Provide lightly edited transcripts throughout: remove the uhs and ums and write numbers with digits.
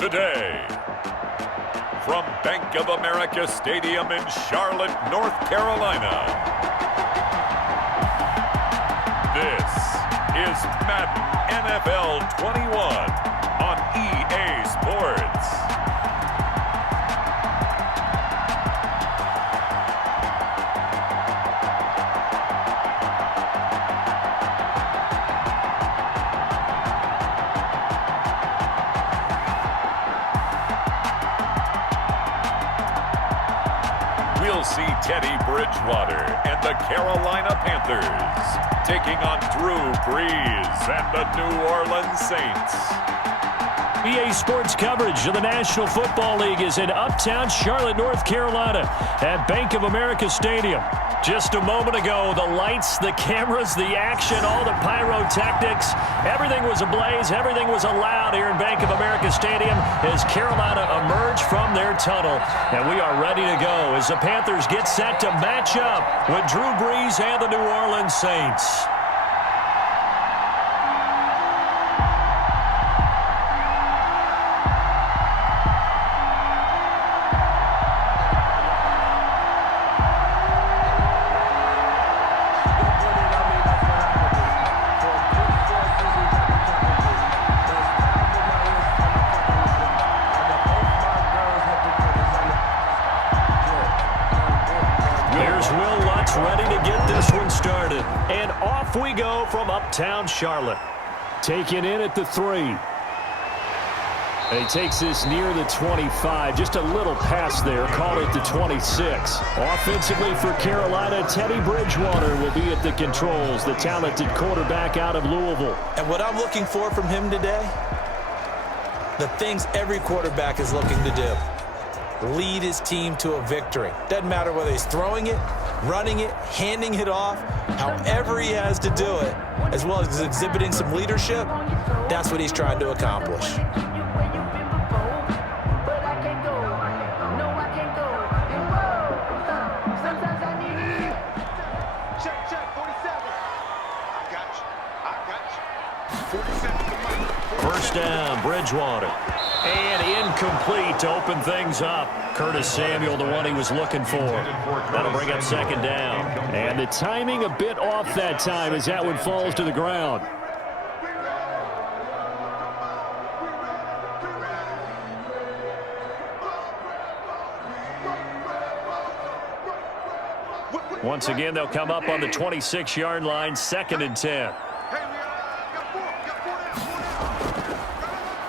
today. From Bank of America Stadium in Charlotte, North Carolina, this is Madden NFL 21 on EA Sports. We'll see Teddy Bridgewater and the Carolina Panthers taking on Drew Brees and the New Orleans Saints. EA Sports coverage of the National Football League is in uptown Charlotte, North Carolina at Bank of America Stadium. Just a moment ago, the lights, the cameras, the action, all the pyrotechnics, everything was ablaze, everything was allowed here in Bank of America Stadium as Carolina emerged from their tunnel. And we are ready to go as the Panthers get set to match up with Drew Brees and the New Orleans Saints. Ready to get this one started. And off we go from uptown Charlotte. Taken in at the 3. And he takes this near the 25. Just a little pass there. Call it the 26. Offensively for Carolina, Teddy Bridgewater will be at the controls, the talented quarterback out of Louisville. And what I'm looking for from him today, the things every quarterback is looking to do. Lead his team to a victory. Doesn't matter whether he's throwing it, running it, handing it off, however he has to do it, as well as exhibiting some leadership, that's what he's trying to accomplish. First down, Bridgewater. And incomplete to open things up. Curtis Samuel, the one he was looking for. That'll bring up second down. And the timing a bit off that time as that one falls to the ground. Once again, they'll come up on the 26-yard line, 2nd and 10.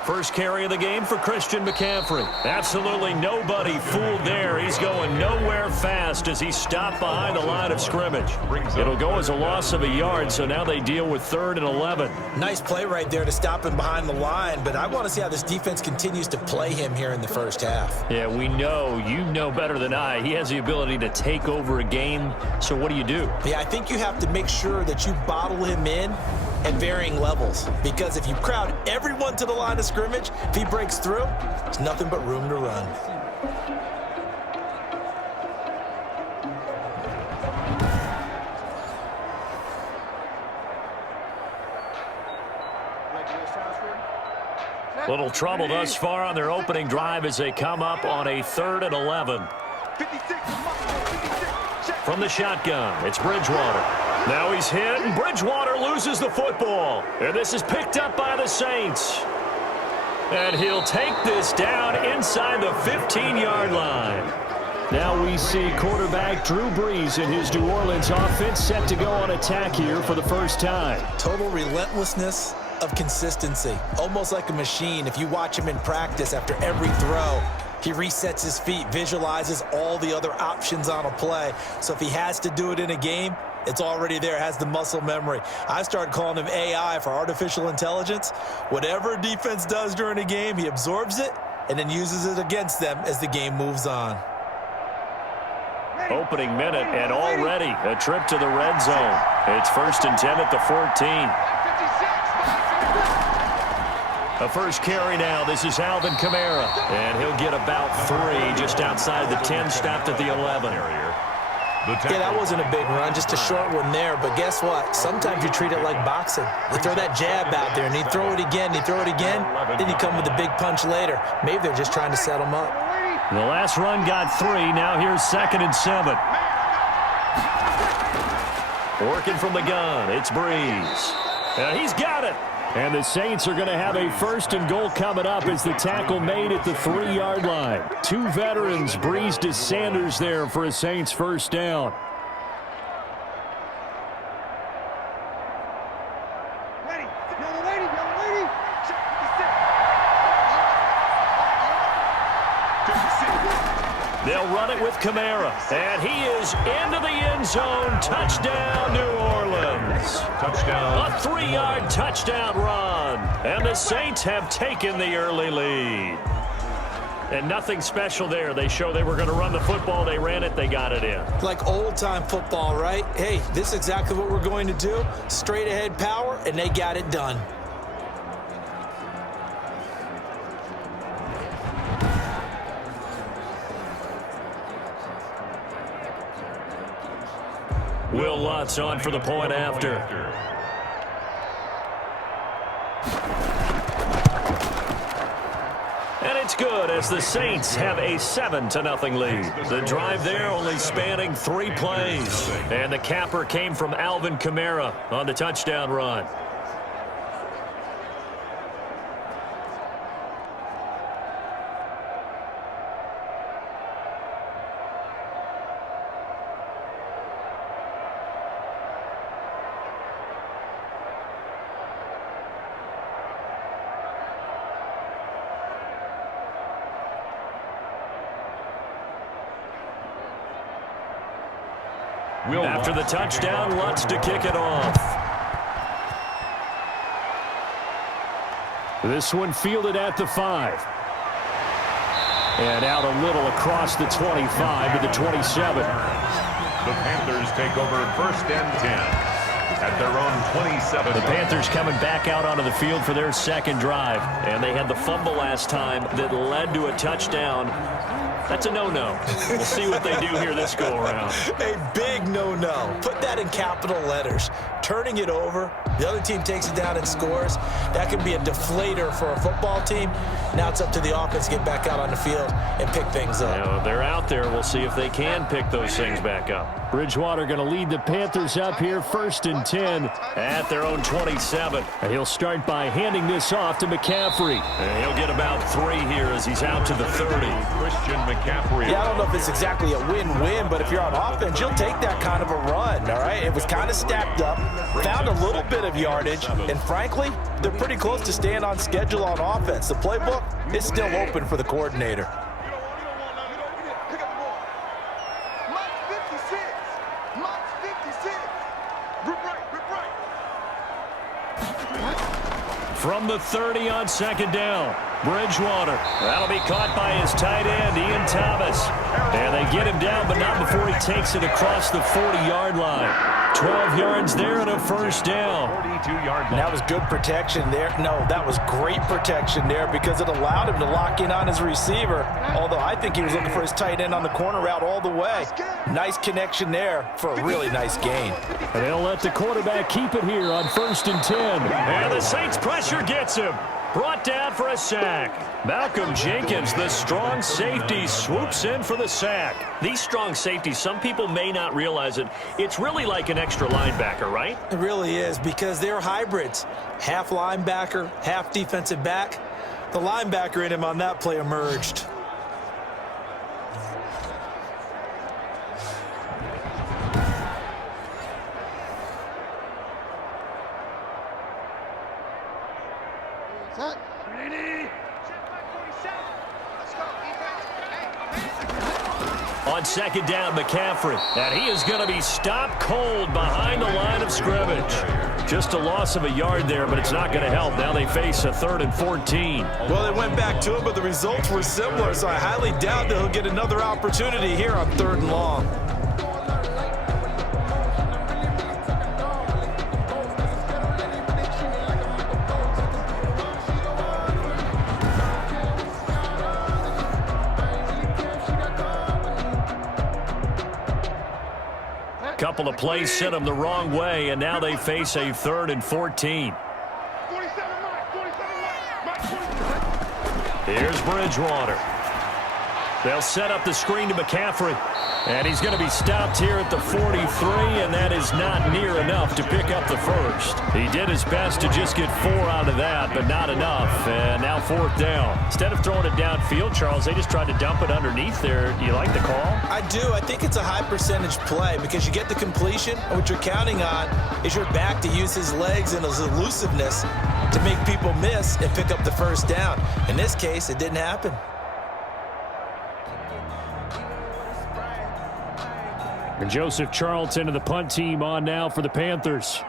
First carry of the game for Christian McCaffrey. Absolutely nobody fooled there. He's going nowhere fast as he's stopped behind the line of scrimmage. It'll go as a loss of a yard, so now they deal with 3rd and 11. Nice play right there to stop him behind the line, but I want to see how this defense continues to play him here in the first half. Yeah, we know, you know better than I, he has the ability to take over a game, so what do you do? Yeah, I think you have to make sure that you bottle him in at varying levels, because if you crowd everyone to the line of scrimmage, if he breaks through, there's nothing but room to run. Little trouble thus far on their opening drive as they come up on a 3rd and 11. From the shotgun, it's Bridgewater. Now he's hit, and Bridgewater loses the football. And this is picked up by the Saints. And he'll take this down inside the 15-yard line. Now we see quarterback Drew Brees and his New Orleans offense set to go on attack here for the first time. Total relentlessness of consistency. Almost like a machine. If you watch him in practice after every throw, he resets his feet, visualizes all the other options on a play. So if he has to do it in a game, it's already there, has the muscle memory. I started calling him AI for artificial intelligence. Whatever defense does during a game, he absorbs it and then uses it against them as the game moves on. Opening minute, and already a trip to the red zone. It's 1st and 10 at the 14. A first carry now. This is Alvin Kamara. And he'll get about 3 just outside the 10, stopped at the 11. Yeah, that wasn't a big run, just a short one there. But guess what? Sometimes you treat it like boxing. You throw that jab out there, and you throw it again, then you come with a big punch later. Maybe they're just trying to set him up. The last run got 3. Now here's 2nd and 7. Working from the gun, it's Breeze. And he's got it. And the Saints are going to have a 1st and goal coming up as the tackle made at the 3-yard line. 2 veterans, Breeze to Sanders there for a Saints 1st down. They'll run it with Kamara, and he is into the end zone. Touchdown, New Orleans. Touchdown. A 3-yard touchdown run, and the Saints have taken the early lead. And nothing special there. They show they were going to run the football. They ran it. They got it in. Like old-time football, right? Hey, this is exactly what we're going to do. Straight-ahead power, and they got it done. Will Lutz on for the point after. And it's good as the Saints have a 7-0 lead. The drive there only spanning 3 plays. And the capper came from Alvin Kamara on the touchdown run. After the touchdown, Lutz to kick it off. This one fielded at the 5. And out a little across the 25 to the 27. The Panthers take over 1st and 10 at their own 27. The Panthers coming back out onto the field for their 2nd drive. And they had the fumble last time that led to a touchdown. That's a no-no. We'll see what they do here this go-around. A big no-no. Put that in capital letters. Turning it over, the other team takes it down and scores. That can be a deflator for a football team. Now it's up to the offense to get back out on the field and pick things up. You know, they're out there. We'll see if they can pick those things back up. Bridgewater going to lead the Panthers up here 1st and 10 at their own 27. And he'll start by handing this off to McCaffrey. And he'll get about 3 here as he's out to the 30. Christian McCaffrey. Yeah, I don't know if it's exactly a win-win, but if you're on offense, you'll take that kind of a run, all right? It was kind of stacked up, found a little bit of yardage, and frankly, they're pretty close to staying on schedule on offense. The playbook is still open for the coordinator. From the 30 on 2nd down, Bridgewater. That'll be caught by his tight end, Ian Thomas. And they get him down, but not before he takes it across the 40-yard line. 12 yards there and a 1st down. 42-yard line. That was good protection there. No, that was great protection there because it allowed him to lock in on his receiver. Although I think he was looking for his tight end on the corner route all the way. Nice connection there for a really nice gain. And they'll let the quarterback keep it here on 1st and 10. And the Saints pressure gets him. Brought down for a sack. Malcolm Jenkins, the strong safety, swoops in for the sack. These strong safeties, some people may not realize it. It's really like an extra linebacker, right? It really is because they're hybrids. Half linebacker, half defensive back. The linebacker in him on that play emerged. On 2nd down, McCaffrey. And he is going to be stopped cold behind the line of scrimmage. Just a loss of a yard there, but it's not going to help. Now they face a 3rd and 14. Well, they went back to it, but the results were similar, so I highly doubt that he'll get another opportunity here on 3rd and long. couple of plays sent them the wrong way, and now they face a 3rd and 14. Here's Bridgewater. They'll set up the screen to McCaffrey. And he's going to be stopped here at the 43, and that is not near enough to pick up the first. He did his best to just get 4 out of that, but not enough. And now 4th down. Instead of throwing it downfield, Charles, they just tried to dump it underneath there. Do you like the call? I do. I think it's a high percentage play because you get the completion, and what you're counting on is your back to use his legs and his elusiveness to make people miss and pick up the first down. In this case, it didn't happen. And Joseph Charlton and the punt team on now for the Panthers.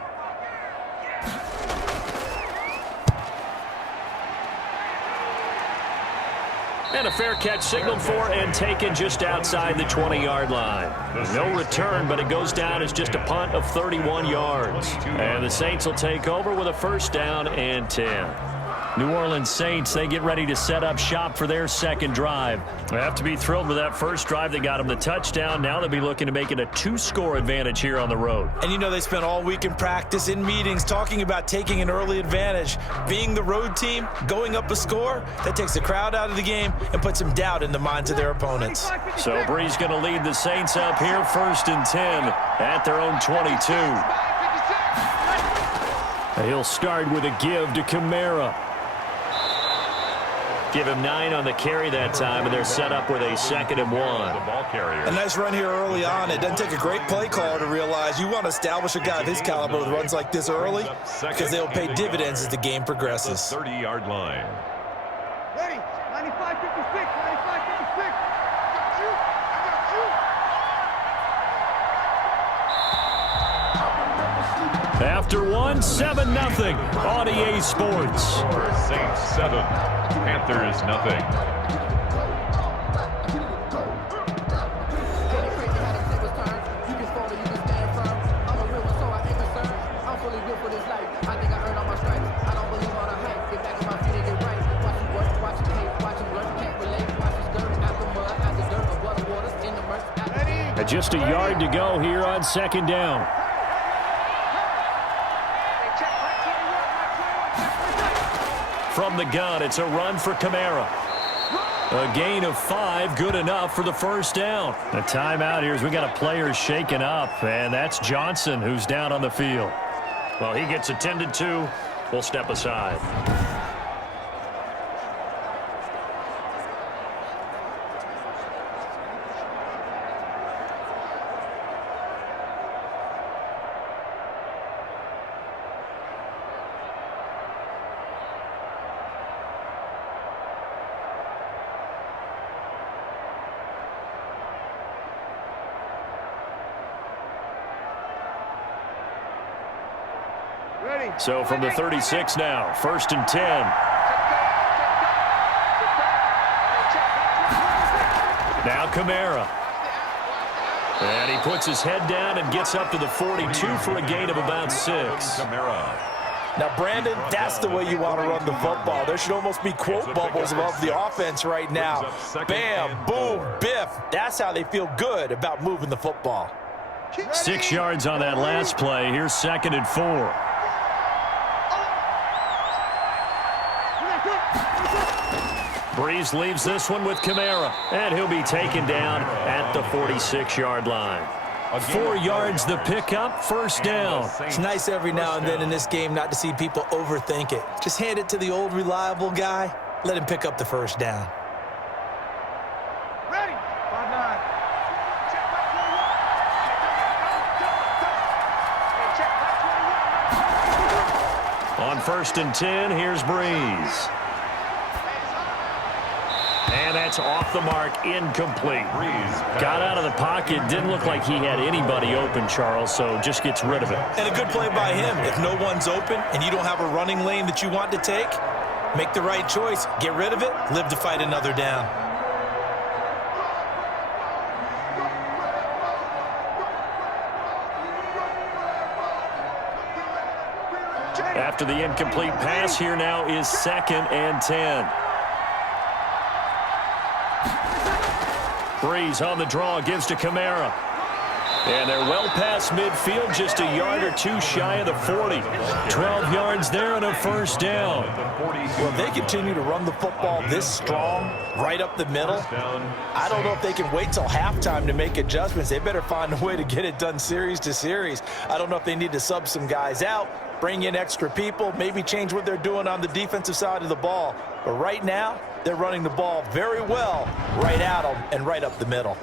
And a fair catch signaled for and taken just outside the 20-yard line. No return, but it goes down as just a punt of 31 yards. And the Saints will take over with a 1st down and 10. New Orleans Saints, they get ready to set up shop for their 2nd drive. They have to be thrilled with that first drive. They got them the touchdown. Now they'll be looking to make it a 2-score advantage here on the road. And you know they spent all week in practice, in meetings, talking about taking an early advantage. Being the road team, going up a score, that takes the crowd out of the game and puts some doubt in the minds of their opponents. So Brees going to lead the Saints up here, 1st and 10 at their own 22. He'll start with a give to Kamara. Give him 9 on the carry that time, and they're set up with a 2nd and 1. A nice run here early on. It doesn't take a great play caller to realize you want to establish a guy of his caliber with runs like this early because they'll pay dividends as the game progresses. 30-yard line. Ready? 95, 56, 95, 56. After 1, 7-0 on EA Sports. Saints 7, Panthers nothing. Just a yard to go here on 2nd down. From the gun, it's a run for Kamara. A gain of 5, good enough for the 1st down. The timeout here is we got a player shaken up, and that's Johnson who's down on the field. Well, he gets attended to. We'll step aside. So from the 36 now, 1st and 10. Now Kamara. And he puts his head down and gets up to the 42 for a gain of about 6. Now, Brandon, that's the way you want to run the football. There should almost be quote bubbles above the offense right now. Bam, boom, biff. That's how they feel good about moving the football. 6 yards on that last play. Here's 2nd and 4. Brees leaves this one with Kamara, and he'll be taken down at the 46-yard line. 4 yards the pickup, 1st down. It's nice every now and then in this game not to see people overthink it. Just hand it to the old reliable guy. Let him pick up the 1st down. Ready? 5-9. On 1st and 10, here's Brees. And that's off the mark, incomplete. Got out of the pocket, didn't look like he had anybody open, Charles, so just gets rid of it. And a good play by him. If no one's open and you don't have a running lane that you want to take, make the right choice, get rid of it, live to fight another down. After the incomplete pass, here now is 2nd and 10. Brees on the draw, gives to Kamara. And they're well past midfield, just a yard or two shy of the 40. 12 yards there and a first down. Well, if they continue to run the football this strong, right up the middle, I don't know if they can wait till halftime to make adjustments. They better find a way to get it done series to series. I don't know if they need to sub some guys out, bring in extra people, maybe change what they're doing on the defensive side of the ball. But right now, they're running the ball very well right at them and right up the middle.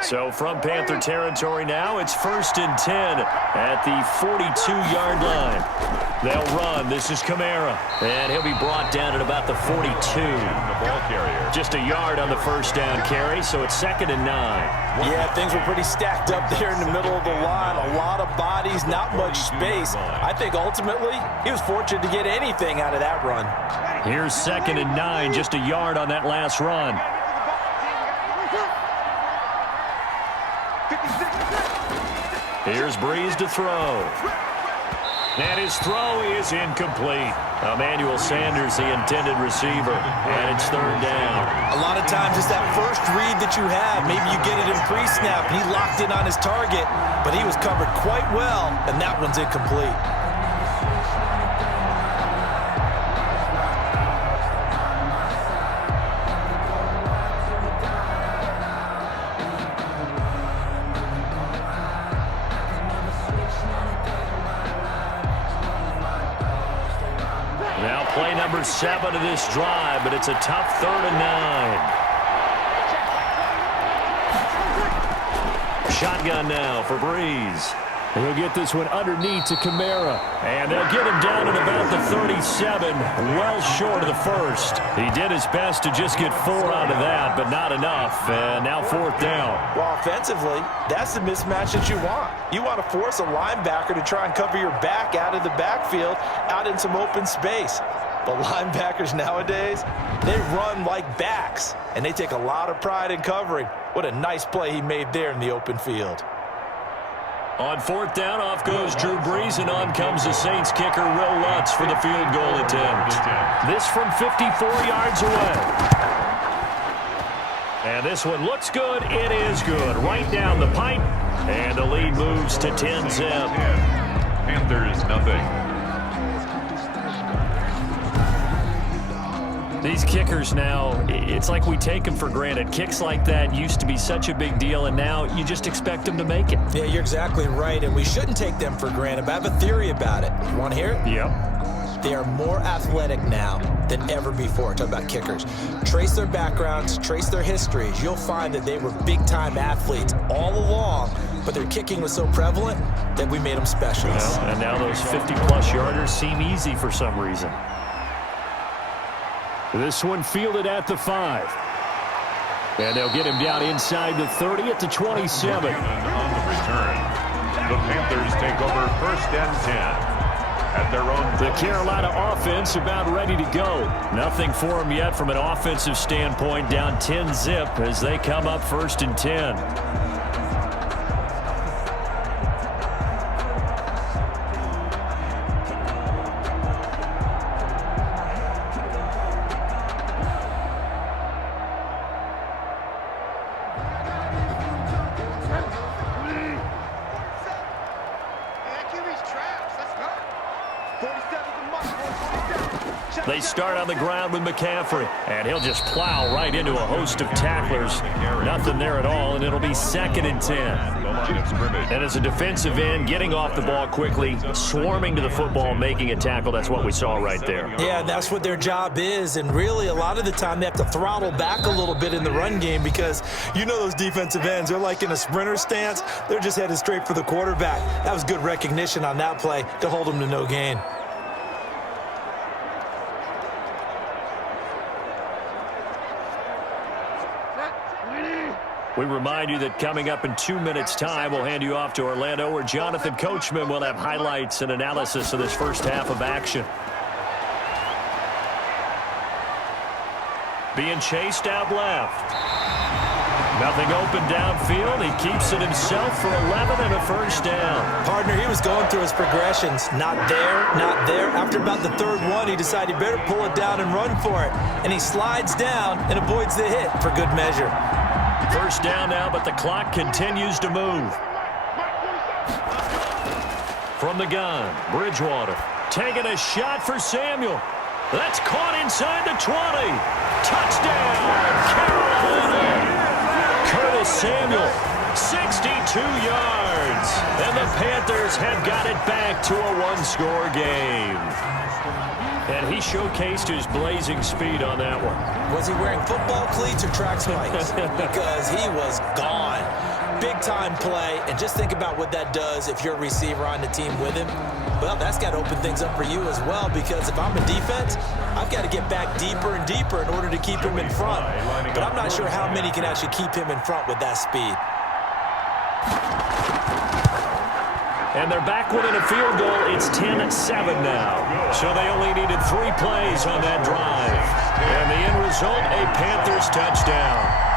So from Panther territory now, it's 1st and 10 at the 42-yard line. They'll run. This is Kamara. And he'll be brought down at about the 42. Just a yard on the first down carry, so it's 2nd and 9. Yeah, things were pretty stacked up there in the middle of the line. A lot of bodies, not much space. I think ultimately he was fortunate to get anything out of that run. Here's 2nd and 9, just a yard on that last run. Here's Breeze to throw. And his throw is incomplete. Emmanuel Sanders, the intended receiver. And it's 3rd down. A lot of times it's that first read that you have. Maybe you get it in pre-snap, and he locked in on his target, but he was covered quite well, and that one's incomplete. Play number 7 of this drive, but it's a tough 3rd and 9. Shotgun now for Breeze. He'll get this one underneath to Kamara. And they'll get him down at about the 37, well short of the first. He did his best to just get 4 out of that, but not enough. And now 4th down. Well, offensively, that's the mismatch that you want. You want to force a linebacker to try and cover your back out of the backfield, out in some open space. But linebackers nowadays, they run like backs, and they take a lot of pride in covering. What a nice play he made there in the open field. On 4th down, off goes Drew Brees, and on comes the Saints kicker, Will Lutz, for the field goal attempt. This from 54 yards away. And this one looks good. It is good. Right down the pipe, and the lead moves to 10-zip. Panthers nothing. These kickers now, it's like we take them for granted. Kicks like that used to be such a big deal, and now you just expect them to make it. Yeah, you're exactly right, and we shouldn't take them for granted. But I have a theory about it. You want to hear it? Yep. They are more athletic now than ever before. Talk about kickers. Trace their backgrounds, trace their histories. You'll find that they were big-time athletes all along, but their kicking was so prevalent that we made them specialists. Well, and now those 50-plus yarders seem easy for some reason. This one fielded at the 5. And they'll get him down inside the 30 at the 27. On the return, the Panthers take over 1st and 10 at their own. The Carolina offense about ready to go. Nothing for them yet from an offensive standpoint, down 10-zip as they come up 1st and 10. They start on the ground with McCaffrey, and he'll just plow right into a host of tacklers. Nothing there at all, and it'll be 2nd and 10. And as a defensive end, getting off the ball quickly, swarming to the football, making a tackle, that's what we saw right there. Yeah, that's what their job is, and really a lot of the time they have to throttle back a little bit in the run game because you know those defensive ends, they're like in a sprinter stance. They're just headed straight for the quarterback. That was good recognition on that play to hold them to no gain. We remind you that coming up in 2 minutes' time, we'll hand you off to Orlando, where Jonathan Coachman will have highlights and analysis of this first half of action. Being chased out left. Nothing open downfield. He keeps it himself for 11 and a first down. Partner, he was going through his progressions. Not there, not there. After about the 3rd one, he decided he better pull it down and run for it. And he slides down and avoids the hit for good measure. First down now, but the clock continues to move. From the gun, Bridgewater taking a shot for Samuel. That's caught inside the 20. Touchdown, Carolina. Curtis Samuel, 62 yards. And the Panthers have got it back to a one-score game. And he showcased his blazing speed on that one. Was he wearing football cleats or track spikes? Because he was gone. Big-time play, and just think about what that does if you're a receiver on the team with him. Well, that's got to open things up for you as well, because if I'm a defense, I've got to get back deeper and deeper in order to keep him in front. But I'm not sure how many can actually keep him in front with that speed. And they're back within a field goal. It's 10-7 now. So they only needed 3 plays on that drive. And the end result, a Panthers touchdown.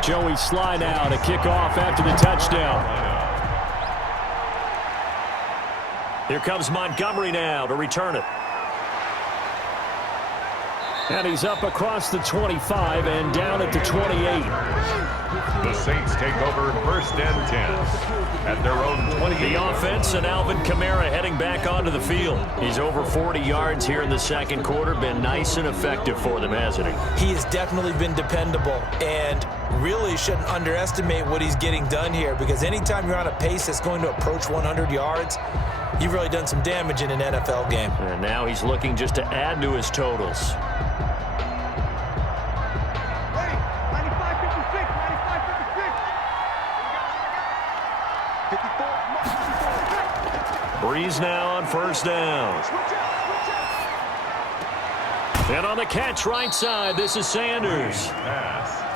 Joey Sly now to kick off after the touchdown. Here comes Montgomery now to return it. And he's up across the 25 and down at the 28. The Saints take over first and 10 at their own 20. The offense and Alvin Kamara heading back onto the field. He's over 40 yards here in the second quarter. Been nice and effective for them, hasn't he? He has definitely been dependable, and really shouldn't underestimate what he's getting done here, because anytime you're on a pace that's going to approach 100 yards, you've really done some damage in an NFL game. And now he's looking just to add to his totals. Breeze now on first down. And on the catch right side, this is Sanders.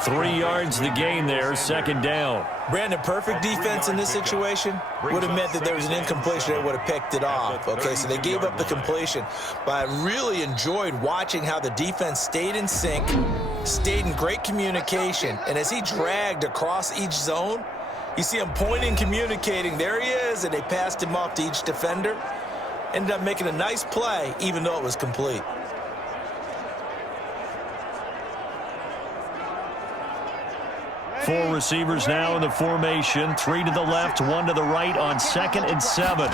3 yards the gain there, second down. Brandon, perfect defense in this situation would have meant that there was an incompletion. They would have picked it off. Okay, so they gave up the completion. But I really enjoyed watching how the defense stayed in sync, stayed in great communication. And as he dragged across each zone, you see him pointing, communicating. There he is, and they passed him off to each defender. Ended up making a nice play, even though it was complete. Four receivers now in the formation. 3 to the left, 1 to the right on 2nd and 7.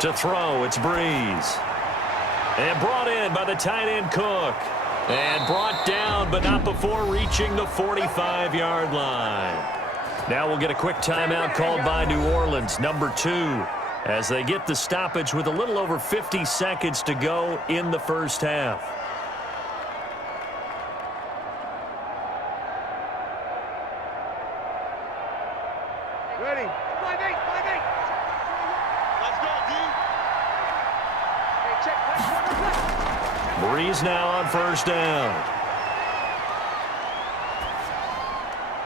To throw, it's Breeze. And brought in by the tight end Cook. And brought down, but not before reaching the 45-yard line. Now we'll get a quick timeout called by New Orleans, number 2, as they get the stoppage with a little over 50 seconds to go in the first half. Ready. 5-8, 5-8. Let's go, D. Hey, check. Breeze now on first down.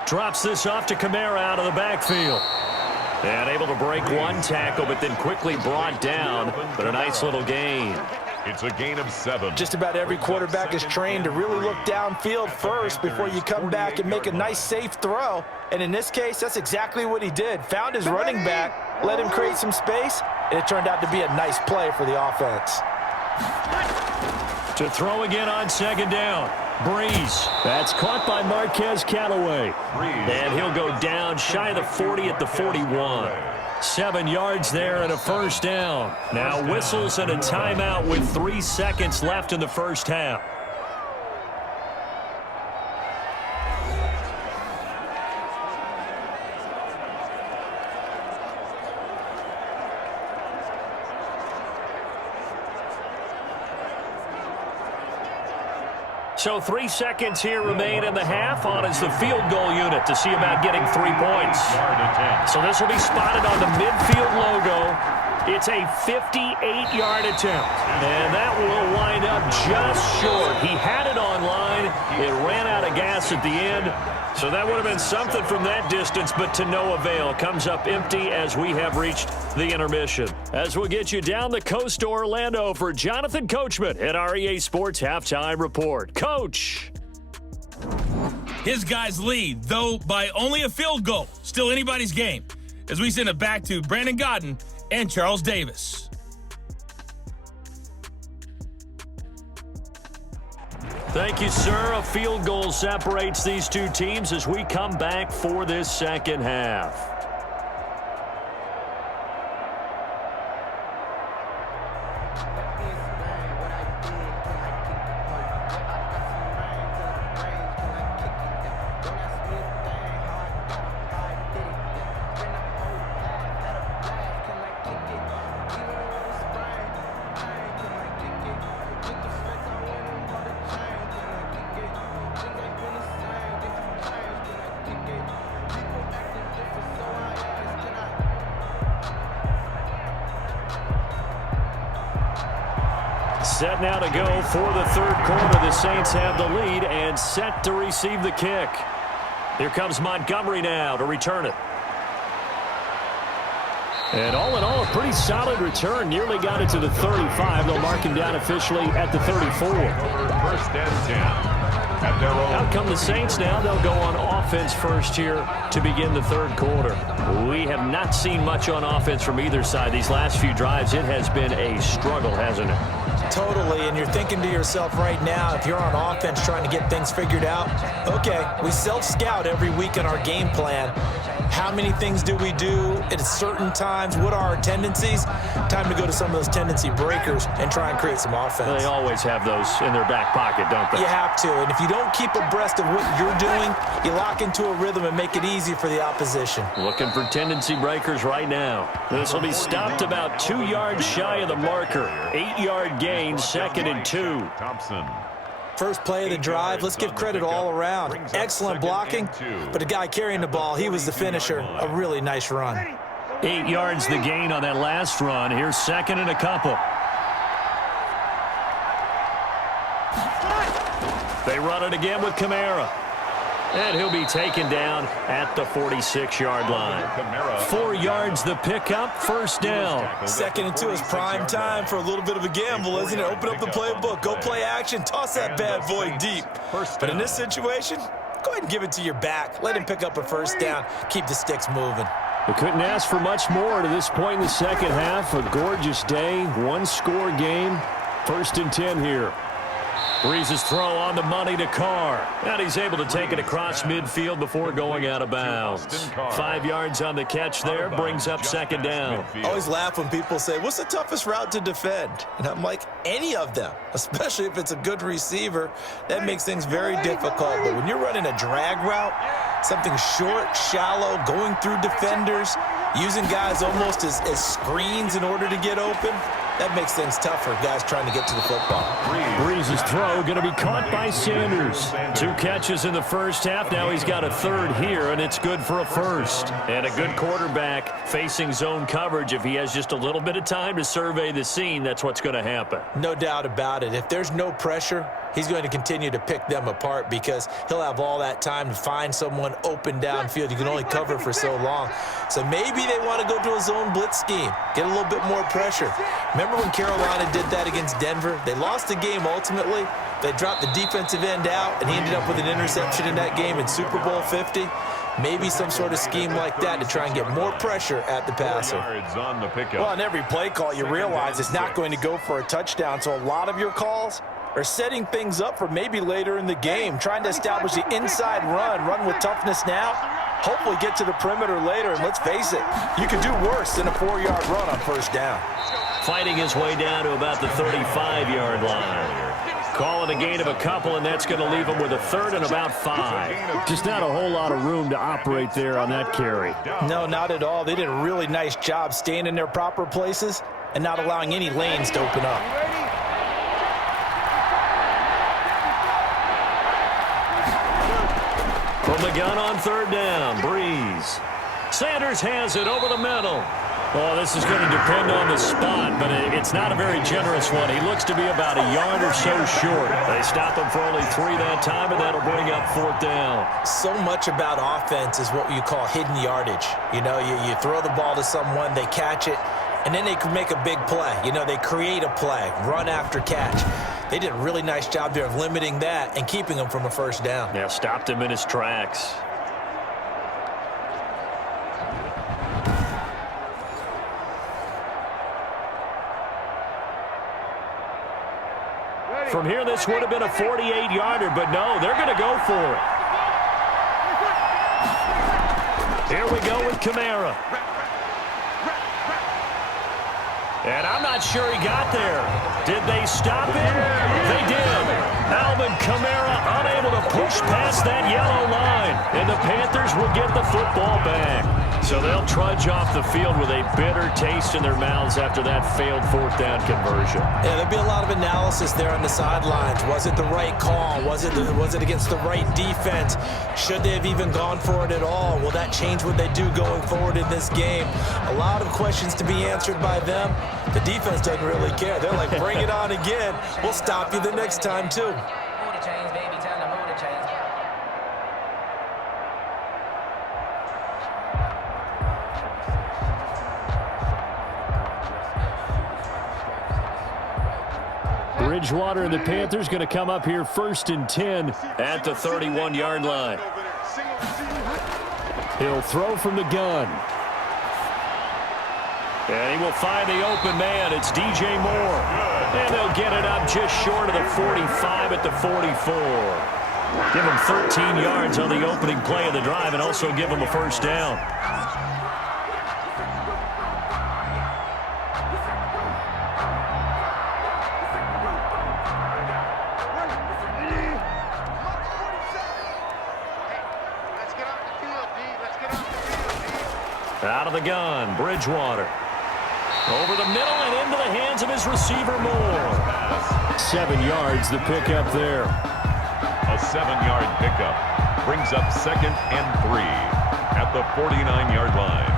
Drops this off to Kamara out of the backfield. And able to break one tackle, but then quickly brought down. But a nice little gain. It's a gain of 7. Just about every quarterback is trained to really look downfield first before you come back and make a nice, safe throw. And in this case, that's exactly what he did. Found his running back, let him create some space, and it turned out to be a nice play for the offense. To throw again on second down. Breeze. That's caught by Marquez Callaway. And he'll go down shy of the 40 at the 41. 7 yards there and a first down. Now whistles and a timeout with 3 seconds left in the first half. So 3 seconds here remain in the half. On is the field goal unit to see about getting 3 points. So this will be spotted on the midfield logo. It's a 58-yard attempt, and that will wind up just short. He had it on line. It ran out of gas at the end, so that would have been something from that distance, but to no avail. Comes up empty as we have reached the intermission. As we'll get you down the coast to Orlando for Jonathan Coachman at our EA Sports Halftime Report. Coach. His guys lead, though by only a field goal. Still anybody's game. As we send it back to Brandon Godden and Charles Davis. Thank you, sir. A field goal separates these two teams as we come back for this second half. Set now to go for the third quarter. The Saints have the lead and set to receive the kick. Here comes Montgomery now to return it. And all in all, a pretty solid return. Nearly got it to the 35. They'll mark him down officially at the 34. First and 10. Out come the Saints now. They'll go on offense first here to begin the third quarter. We have not seen much on offense from either side. These last few drives, it has been a struggle, hasn't it? Totally, and you're thinking to yourself right now, if you're on offense trying to get things figured out, okay, we self-scout every week in our game plan. How many things do we do at certain times? What are our tendencies? Time to go to some of those tendency breakers and try and create some offense. They always have those in their back pocket, don't they? You have to, and if you don't keep abreast of what you're doing, you lock into a rhythm and make it easy for the opposition. Looking for tendency breakers right now. This will be stopped about 2 yards shy of the marker. 8-yard gain, 2nd and 2. Thompson. First play of the drive, let's give credit all around. Excellent blocking, but the guy carrying the ball, he was the finisher. A really nice run. 8 yards the gain on that last run. Here's 2nd and a couple. They run it again with Kamara. And he'll be taken down at the 46-yard line. 4 yards the pickup, first down. 2nd and 2 is prime time for a little bit of a gamble, isn't it? Open up the playbook, go play action, toss that bad boy deep. But in this situation, go ahead and give it to your back. Let him pick up a first down. Keep the sticks moving. We couldn't ask for much more to this point in the second half. A gorgeous day, one-score game. 1st and 10 here. Breeze's throw on the money to Carr. And he's able to take it across midfield before going out of bounds. 5 yards on the catch there, brings up 2nd down. I always laugh when people say, what's the toughest route to defend? And I'm like, any of them, especially if it's a good receiver. That makes things very difficult. But when you're running a drag route, something short, shallow, going through defenders, using guys almost as screens in order to get open, that makes things tough for guys trying to get to the football. Breeze's throw going to be caught by Sanders. 2 catches in the first half. Now he's got a third here, and it's good for a first. And a good quarterback facing zone coverage. If he has just a little bit of time to survey the scene, that's what's going to happen. No doubt about it. If there's no pressure, he's going to continue to pick them apart because he'll have all that time to find someone open downfield. You can only cover for so long. So maybe they want to go to a zone blitz scheme, get a little bit more pressure. Remember when Carolina did that against Denver? They lost the game ultimately. They dropped the defensive end out, and he ended up with an interception in that game in Super Bowl 50. Maybe some sort of scheme like that to try and get more pressure at the passer. Well, on every play call, you realize it's not going to go for a touchdown, so a lot of your calls are setting things up for maybe later in the game, trying to establish the inside run with toughness now, hopefully get to the perimeter later, and let's face it, you can do worse than a 4-yard run on first down. Fighting his way down to about the 35-yard line. Calling a gain of a couple, and that's going to leave him with a third and about 5. Just not a whole lot of room to operate there on that carry. No, not at all. They did a really nice job staying in their proper places and not allowing any lanes to open up. From the gun on third down, Breeze. Sanders has it over the middle. Well, this is going to depend on the spot, but it's not a very generous one. He looks to be about a yard or so short. They stop him for only 3 that time, and that'll bring up 4th down. So much about offense is what you call hidden yardage. You know, you throw the ball to someone, they catch it, and then they can make a big play. You know, they create a play, run after catch. They did a really nice job there of limiting that and keeping him from a 1st down. Yeah, stopped him in his tracks. From here, this would have been a 48-yarder, but no, they're going to go for it. Here we go with Kamara. And I'm not sure he got there. Did they stop him? They did. Alvin Kamara unable to push past that yellow line. And the Panthers will get the football back. So they'll trudge off the field with a bitter taste in their mouths after that failed 4th down conversion. Yeah, there'll be a lot of analysis there on the sidelines. Was it the right call? Was it against the right defense? Should they have even gone for it at all? Will that change what they do going forward in this game? A lot of questions to be answered by them. The defense doesn't really care. They're like, bring it on again. We'll stop you the next time, too. Bridgewater and the Panthers going to come up here 1st and 10 at the 31-yard line. He'll throw from the gun. And he will find the open man. It's DJ Moore. And they'll get it up just short of the 45 at the 44. Give him 13 yards on the opening play of the drive and also give him a 1st down. Out of the gun, Bridgewater. Over the middle and into the hands of his receiver, Moore. 7 yards, the pickup there. A 7-yard pickup brings up 2nd and 3 at the 49-yard line.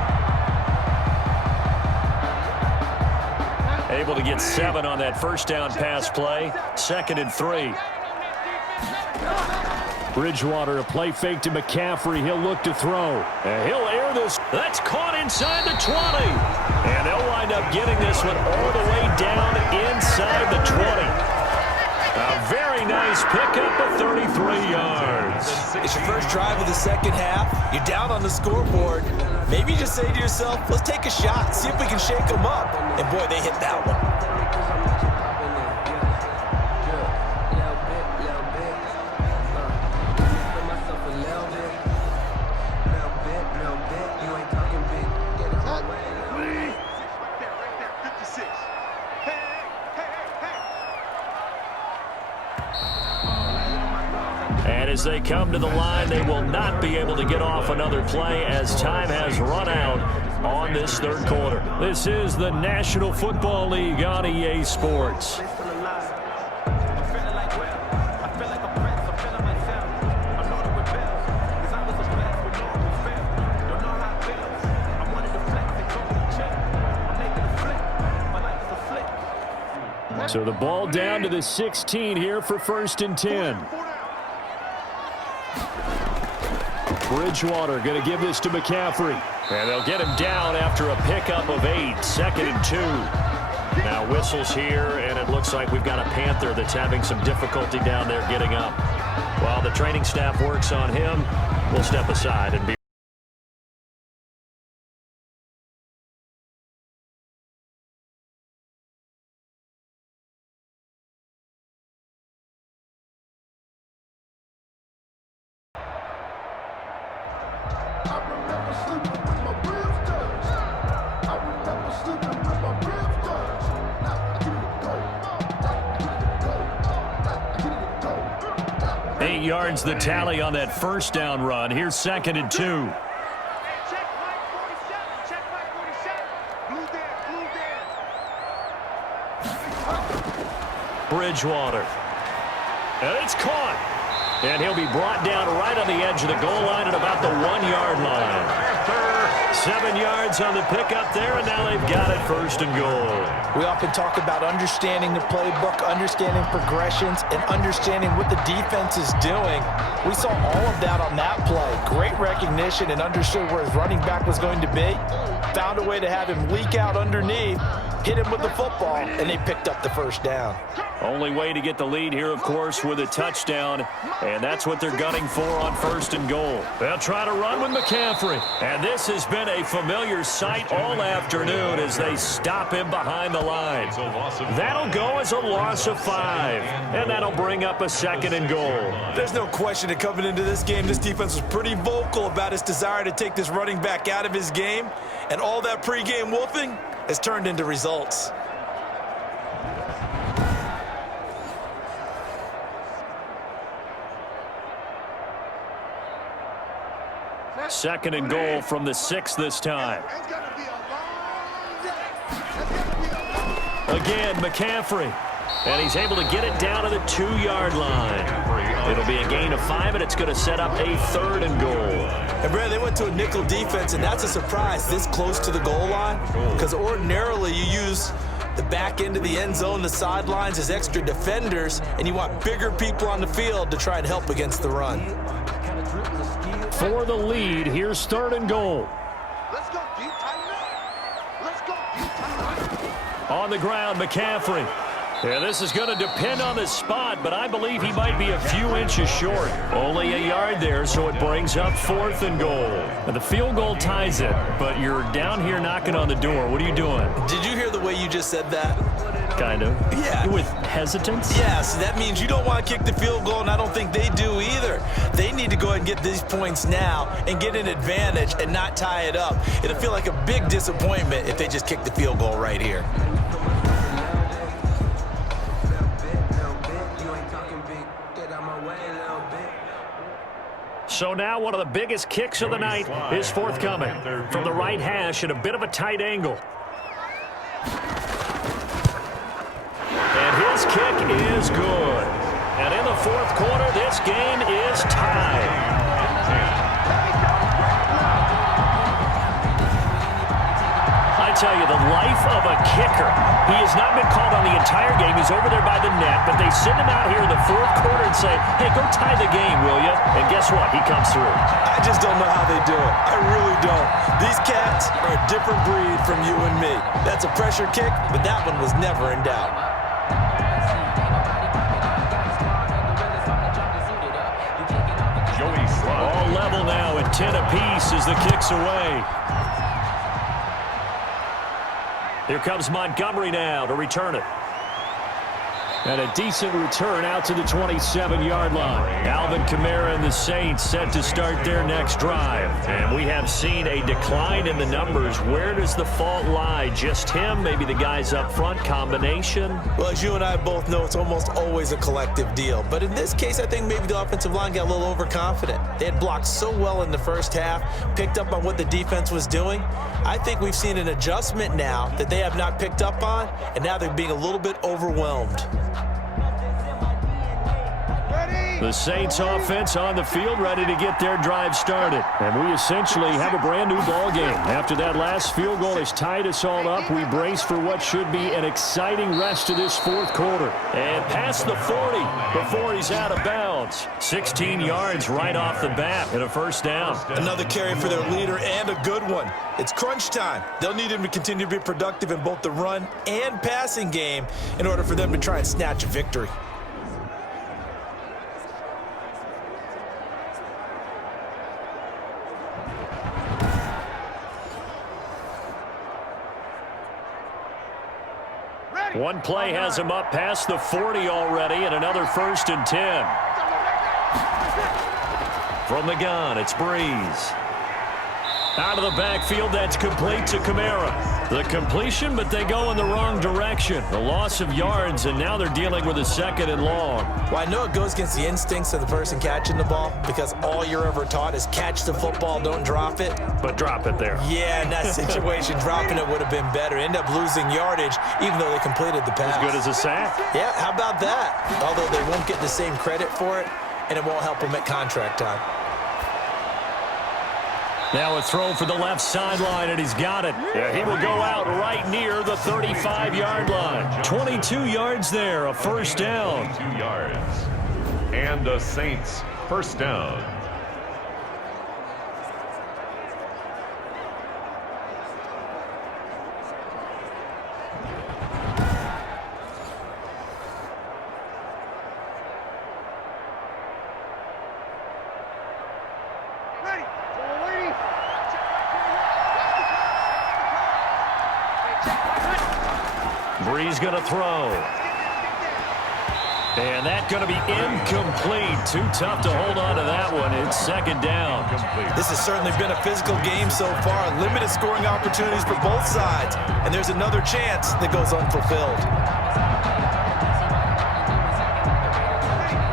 Able to get 7 on that 1st down pass play. 2nd and 3. Bridgewater, a play fake to McCaffrey. He'll look to throw. And he'll air this. That's caught inside the 20. And they'll wind up getting this one all the way down inside the 20. A very nice pickup of 33 yards. It's your first drive of the 2nd half. You're down on the scoreboard. Maybe you just say to yourself, let's take a shot, see if we can shake them up. And boy, they hit that one. And as they come to the line, they will not be able to get off another play as time has run out on this 3rd quarter. This is the National Football League on EA Sports. So the ball down to the 16 here for 1st and 10. Bridgewater going to give this to McCaffrey. And they'll get him down after a pickup of 8. 2nd and 2. Now whistles here, and it looks like we've got a Panther that's having some difficulty down there getting up. While the training staff works on him, we'll step aside and be yards the tally on that 1st down run. Here's 2nd and 2. Check Mike 47. Check Mike 47. Blue there. Bridgewater. And it's caught. And he'll be brought down right on the edge of the goal line at about the 1-yard line. 7 yards on the pickup there, and now they've got it 1st and goal. We often talk about understanding the playbook, understanding progressions, and understanding what the defense is doing. We saw all of that on that play. Great recognition and understood where his running back was going to be. Found a way to have him leak out underneath, hit him with the football, and they picked up the 1st down. Only way to get the lead here, of course, with a touchdown, and that's what they're gunning for on 1st and goal. They'll try to run with McCaffrey, and this has been a familiar sight all afternoon as they stop him behind the line. That'll go as a loss of 5, and that'll bring up a 2nd and goal. There's no question that coming into this game, this defense was pretty vocal about its desire to take this running back out of his game, and all that pregame wolfing has turned into results. Second and goal from the 6 this time. Again, McCaffrey. And he's able to get it down to the 2-yard line. It'll be a gain of 5, and it's going to set up a 3rd and goal. And, Brad, they went to a nickel defense, and that's a surprise this close to the goal line, because ordinarily you use the back end of the end zone, the sidelines as extra defenders, and you want bigger people on the field to try and help against the run. For the lead, here's 3rd and goal. Let's go deep, tighten up. Let's go deep, tighten up. On the ground, McCaffrey. Yeah, this is going to depend on the spot, but I believe he might be a few inches short. Only a yard there, so it brings up 4th and goal. And the field goal ties it, but you're down here knocking on the door. What are you doing? Did you hear the way you just said that? Kind of. Yeah. With hesitance? Yeah, so that means you don't want to kick the field goal, and I don't think they do either. They need to go ahead and get these points now and get an advantage and not tie it up. It'll feel like a big disappointment if they just kick the field goal right here. So now one of the biggest kicks of the night is forthcoming from the right hash at a bit of a tight angle. And his kick is good. And in the 4th quarter, this game is tied. I tell you, the life of a kicker. He has not been called on the entire game. He's over there by the net, but they send him out here in the 4th quarter and say, hey, go tie the game, will you? And guess what? He comes through. I just don't know how they do it. I really don't. These cats are a different breed from you and me. That's a pressure kick, but that one was never in doubt. All level now at 10 apiece as the kick's away. Here comes Montgomery now to return it. And a decent return out to the 27-yard line. Alvin Kamara and the Saints set to start their next drive. And we have seen a decline in the numbers. Where does the fault lie? Just him? Maybe the guys up front? Combination? Well, as you and I both know, it's almost always a collective deal. But in this case, I think maybe the offensive line got a little overconfident. They had blocked so well in the first half, picked up on what the defense was doing. I think we've seen an adjustment now that they have not picked up on, and now they're being a little bit overwhelmed. The Saints offense on the field ready to get their drive started. And we essentially have a brand new ball game. After that last field goal has tied us all up, we brace for what should be an exciting rest of this 4th quarter. And past the 40 before he's out of bounds. 16 yards right off the bat and a 1st down. Another carry for their leader and a good one. It's crunch time. They'll need him to continue to be productive in both the run and passing game in order for them to try and snatch a victory. One play has him up past the 40 already, and another 1st and 10. From the gun, it's Breeze. Out of the backfield, that's complete to Kamara. The completion, but they go in the wrong direction. The loss of yards, and now they're dealing with a 2nd and long. Well, I know it goes against the instincts of the person catching the ball because all you're ever taught is catch the football, don't drop it. But drop it there. Yeah, in that situation, dropping it would have been better. End up losing yardage, even though they completed the pass. As good as a sack. Yeah, how about that? Although they won't get the same credit for it, and it won't help them at contract time. Now a throw for the left sideline, and he's got it. Yeah, he will go out right near the 35-yard line. 22 yards there, a first down. 22 yards. And the Saints first down. Brees going to throw. And that's going to be incomplete. Too tough to hold on to that one. It's second down. This has certainly been a physical game so far. Limited scoring opportunities for both sides. And there's another chance that goes unfulfilled.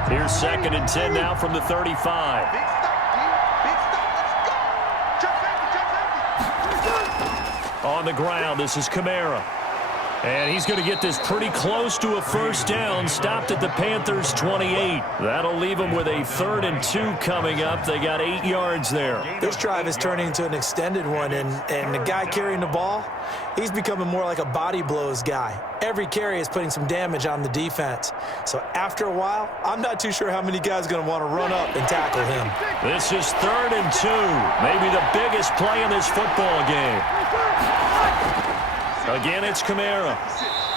Here's second and 10 now from the 35. On the ground, this is Kamara. And he's going to get this pretty close to a first down. Stopped at the Panthers' 28. That'll leave them with a 3rd and 2 coming up. They got 8 yards there. This drive is turning into an extended one, and the guy carrying the ball, he's becoming more like a body blows guy. Every carry is putting some damage on the defense. So after a while, I'm not too sure how many guys are going to want to run up and tackle him. This is 3rd and 2. Maybe the biggest play in this football game. Again, it's Kamara.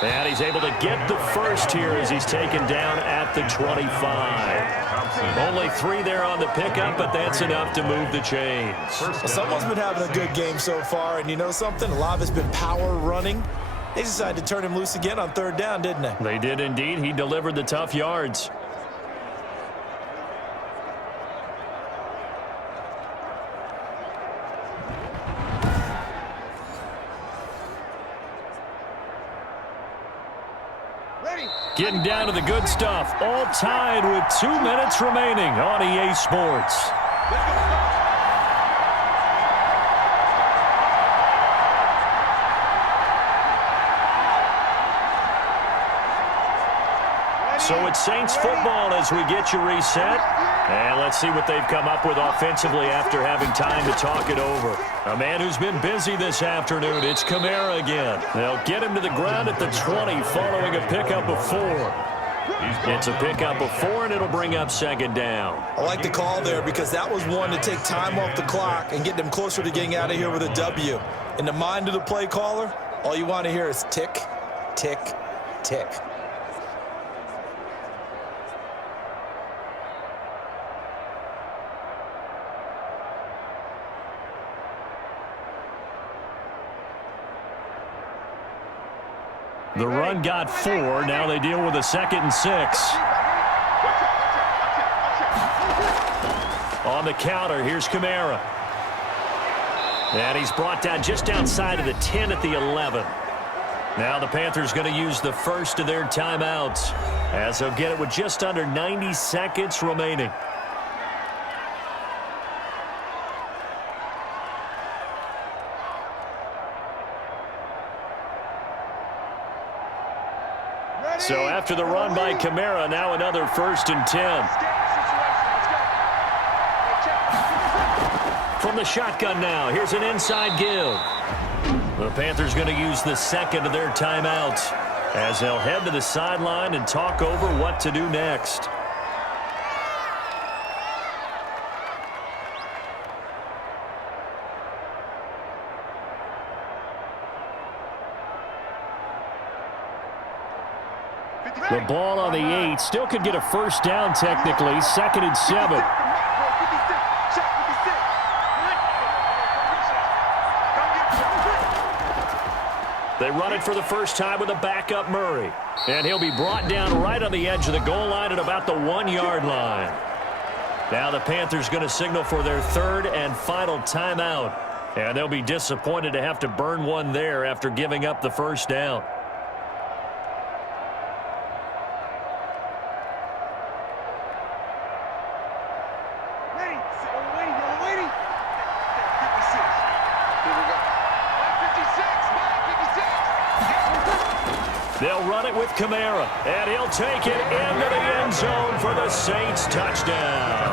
And he's able to get the first here as he's taken down at the 25. Only 3 there on the pickup, but that's enough to move the chains. Well, someone's been having a good game so far, and you know something? A lot of it's been power running. They decided to turn him loose again on 3rd down, didn't they? They did indeed. He delivered the tough yards. Getting down to the good stuff. All tied with 2 minutes remaining on EA Sports. So it's Saints football as we get you reset. And let's see what they've come up with offensively after having time to talk it over. A man who's been busy this afternoon, it's Kamara again. They'll get him to the ground at the 20 following a pickup of 4. It's a pickup of 4, and it'll bring up second down. I like the call there because that was one to take time off the clock and get them closer to getting out of here with a W. In the mind of the play caller, all you want to hear is tick, tick, tick. The run got 4. Now they deal with a 2nd and 6. On the counter, here's Kamara. And he's brought down just outside of the 10 at the 11. Now the Panthers going to use the first of their timeouts as they'll get it with just under 90 seconds remaining. So after the run by Kamara, now another 1st and 10. From the shotgun now, here's an inside give. The Panthers going to use the 2nd of their timeouts as they'll head to the sideline and talk over what to do next. The ball on the 8. Still could get a first down technically. 2nd and 7. They run it for the first time with a backup Murray. And he'll be brought down right on the edge of the goal line at about the 1-yard line. Now the Panthers going to signal for their 3rd and final timeout. And they'll be disappointed to have to burn one there after giving up the first down. They'll run it with Kamara, and he'll take it into the end zone for the Saints touchdown.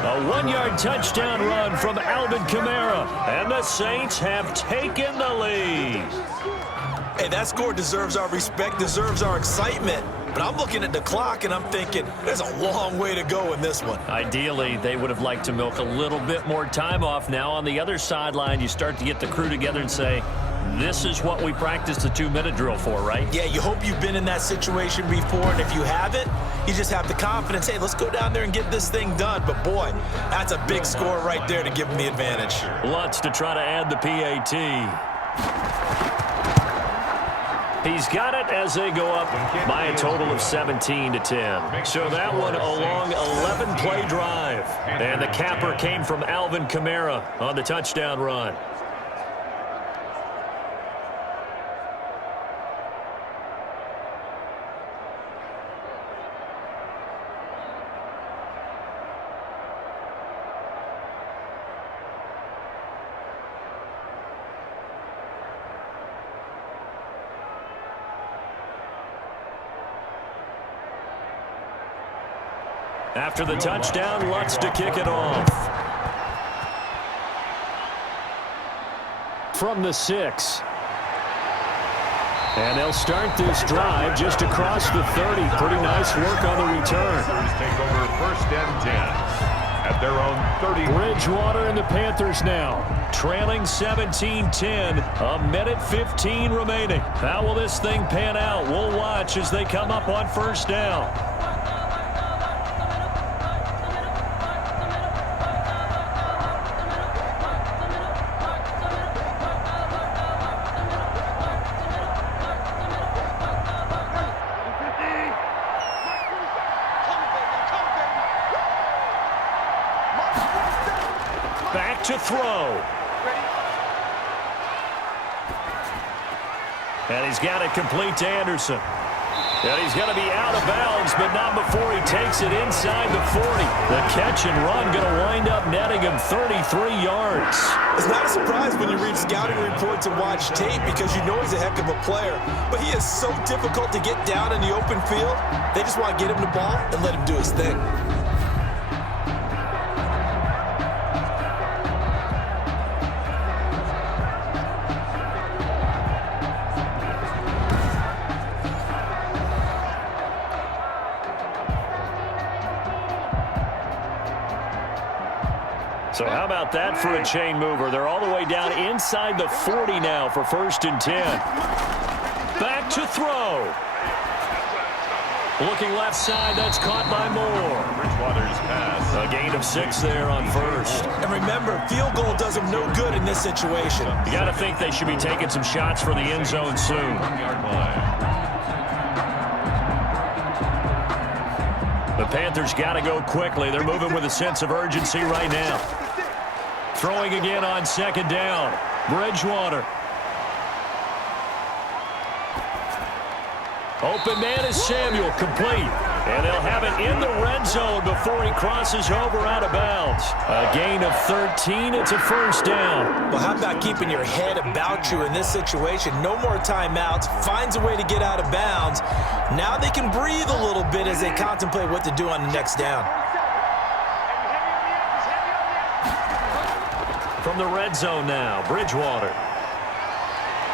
A 1-yard touchdown run from Alvin Kamara, and the Saints have taken the lead. Hey, that score deserves our respect, deserves our excitement. But I'm looking at the clock, and I'm thinking, there's a long way to go in this one. Ideally, they would have liked to milk a little bit more time off. Now, on the other sideline, you start to get the crew together and say, this is what we practiced the 2-minute drill for, right? Yeah, you hope you've been in that situation before, and if you haven't, you just have the confidence, hey, let's go down there and get this thing done. But, boy, that's a big score right there to give them the advantage. Lutz to try to add the PAT. He's got it as they go up by a total of 17-10. So that one a long 11-play drive. And the capper came from Alvin Kamara on the touchdown run. After the touchdown, Lutz to kick it off. From the 6. And they'll start this drive just across the 30. Pretty nice work on the return. Take over 1st and 10 at their own 30. Bridgewater and the Panthers now, trailing 17-10, a minute 15 remaining. How will this thing pan out? We'll watch as they come up on 1st down. Back to throw. And he's got it complete to Anderson. And he's going to be out of bounds, but not before he takes it inside the 40. The catch and run going to wind up netting him 33 yards. It's not a surprise when you read scouting reports and watch tape because you know he's a heck of a player. But he is so difficult to get down in the open field. They just want to get him the ball and let him do his thing. So how about that for a chain mover? They're all the way down inside the 40 now for 1st and 10. Back to throw. Looking left side, that's caught by Moore. Bridgewater's pass. A gain of 6 there on 1st. And remember, field goal does them no good in this situation. You got to think they should be taking some shots for the end zone soon. 1-yard line. The Panthers got to go quickly. They're moving with a sense of urgency right now. Throwing again on 2nd down. Bridgewater. Open man is Samuel, complete. And they'll have it in the red zone before he crosses over out of bounds. A gain of 13. It's a 1st down. Well, how about keeping your head about you in this situation? No more timeouts. Finds a way to get out of bounds. Now they can breathe a little bit as they contemplate what to do on the next down. From the red zone now, Bridgewater.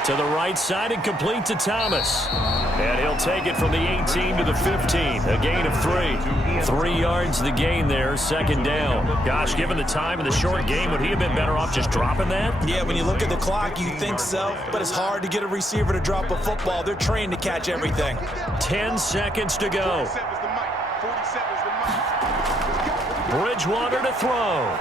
To the right side and complete to Thomas. And he'll take it from the 18 to the 15. A gain of 3. 3 yards the gain there, 2nd down. Gosh, given the time of the short game, would he have been better off just dropping that? Yeah, when you look at the clock, you think so. But it's hard to get a receiver to drop a football. They're trained to catch everything. 10 seconds to go. Bridgewater to throw.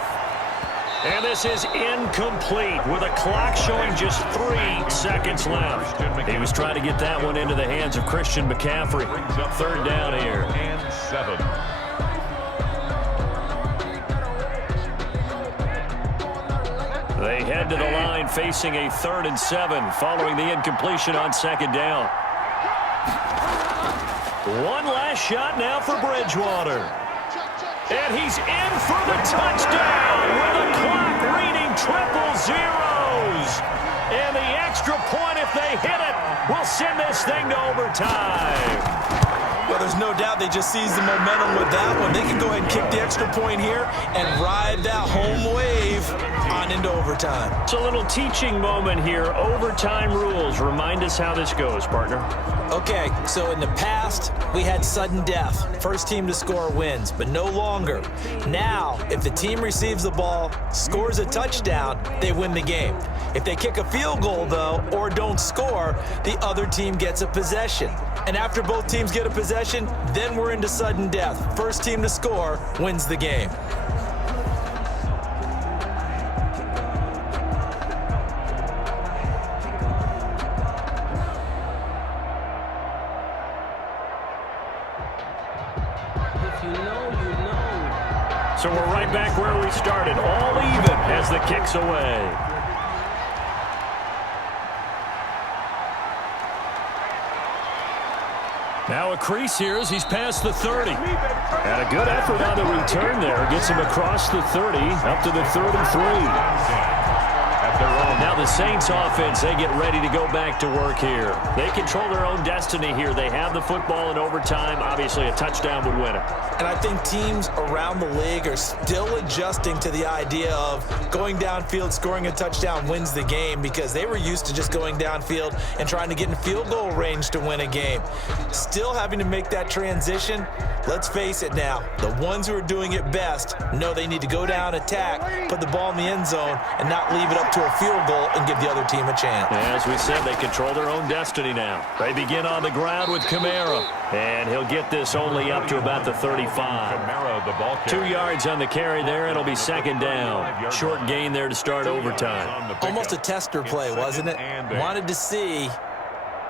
And this is incomplete with a clock showing just 3 seconds left. He was trying to get that one into the hands of Christian McCaffrey. 3rd down here. And 7. They head to the line facing a 3rd and 7 following the incompletion on 2nd down. One last shot now for Bridgewater. And he's in for the touchdown with a clock reading triple zeros. And the extra point if they hit it will send this thing to overtime. Well, there's no doubt they just seized the momentum with that one. They can go ahead and kick the extra point here and ride that home wave on into overtime. It's a little teaching moment here. Overtime rules. Remind us how this goes, partner. Okay, so in the past, we had sudden death. First team to score wins, but no longer. Now, if the team receives the ball, scores a touchdown, they win the game. If they kick a field goal, though, or don't score, the other team gets a possession. And after both teams get a possession, then we're into sudden death. First team to score wins the game. So we're right back where we started, all even as the kick's away. Now a crease here as he's past the 30. And a good effort on the return there. Gets him across the 30, up to the 33. Now the Saints offense, they get ready to go back to work here. They control their own destiny here. They have the football in overtime. Obviously, a touchdown would win it. And I think teams around the league are still adjusting to the idea of going downfield, scoring a touchdown wins the game, because they were used to just going downfield and trying to get in field goal range to win a game. Still having to make that transition. Let's face it now, the ones who are doing it best know they need to go down, attack, put the ball in the end zone, and not leave it up to a field goal and give the other team a chance. As we said, they control their own destiny now. They begin on the ground with Kamara, and he'll get this only up to about the 35. 2 yards on the carry there. It'll be second down. Short gain there to start overtime. Almost a tester play, wasn't it? Wanted to see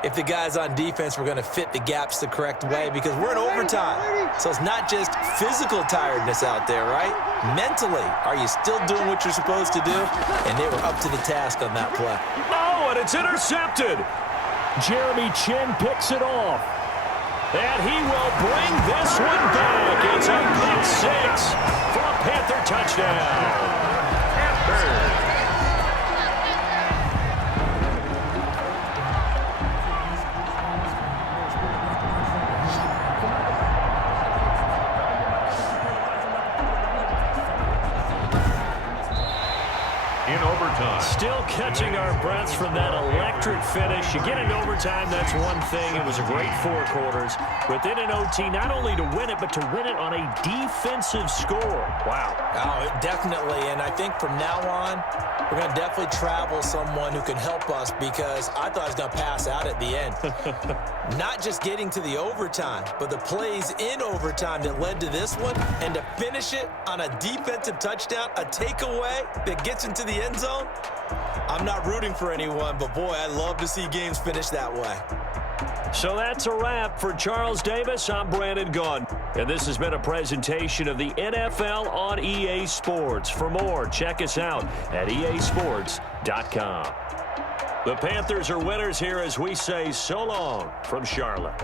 if the guys on defense were going to fit the gaps the correct way, because we're in overtime. So it's not just physical tiredness out there, right? Mentally, are you still doing what you're supposed to do? And they were up to the task on that play. Oh, and it's intercepted. Jeremy Chin picks it off. And he will bring this one back. It's a pick six for a Panther touchdown. In overtime. Still catching our breaths from that electric finish. You get into overtime, that's one thing. It was a great 4 quarters. Within an OT, not only to win it, but to win it on a defensive score. Wow. Oh, definitely. And I think from now on, we're going to definitely travel someone who can help us, because I thought I was going to pass out at the end. Not just getting to the overtime, but the plays in overtime that led to this one, and to finish it on a defensive touchdown, a takeaway that gets into the end zone. I'm not rooting for anyone, but boy, I'd love to see games finish that way. So that's a wrap for Charles Davis. I'm Brandon Gaudin, and this has been a presentation of the NFL on EA Sports. For more, check us out at easports.com. The Panthers are winners here as we say so long from Charlotte.